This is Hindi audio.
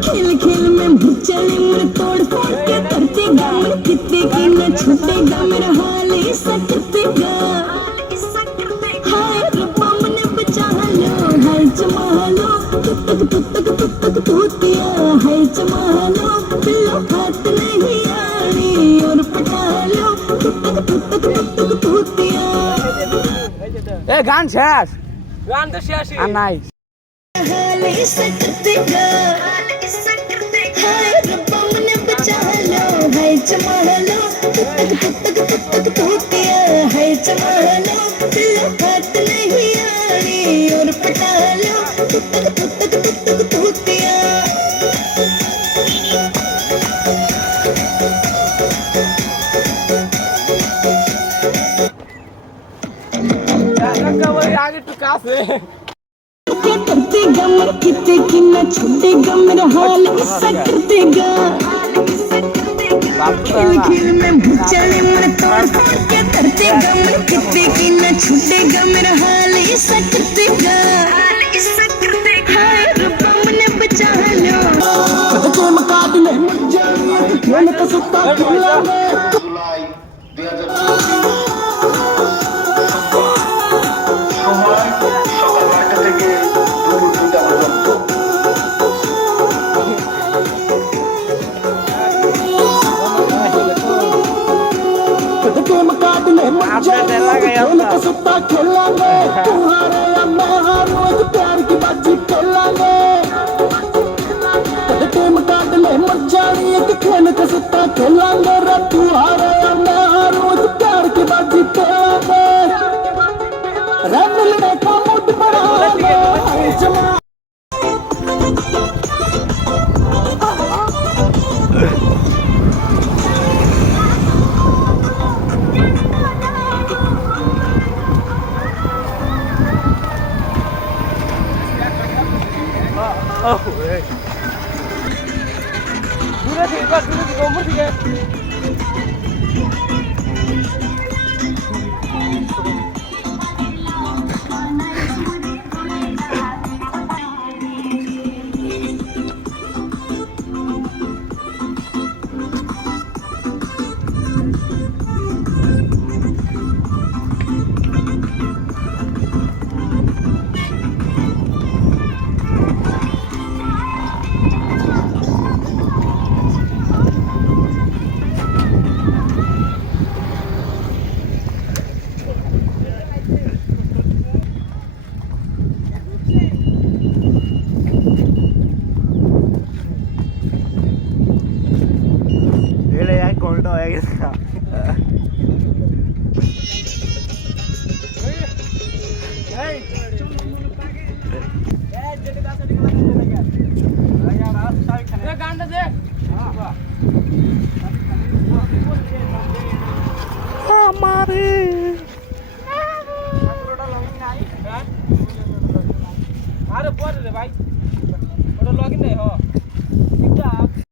खेल खेल में चले मुड़ तोड़ फोड़ के करतेगा मुड़ कितेगा न छूटेगा मेरा हाल ऐसा करतेगा हाय रब्बा मने बचा लो हाय जमा लो तुतक तुतक तुतक तूतिया हाय जमा लो बिल्लो खात नहीं आने और पटा लो तुतक तुतक तुतक तूतिया। ए गान शेष गान तो शेष आ नाइस। हाल ऐसा करतेगा है रब्बा मन बचा लो है चमा लो तुतक तुतक तुतक तूतिया है चमा लो दिलो बात नहीं आनी और पटा लो तुतक तुतक तुतक तूतिया आगे टुका से। करते करते गा मर किते कि ना छोड़ेगा मेरा हाल किस्सा करते गा खेल खेल में भूचाले मन तोड़ तोड़ के करते गा मर किते कि ना छोड़ेगा मेरा हाल किस्सा करते गा मुकाबले मुझे सत्ता खुला है। के मुकाबले खेल का सुत्ता खेलांगे। तू हारे या मैं हारूं आज प्यार की बाजी खेलांगे। के ले मर जानी एक खेल का सुत्ता खेलांगे। Oh, hey. Dura, bak, dura, bir bombur bir gel. kita. हमारे अरे बोल रे भाई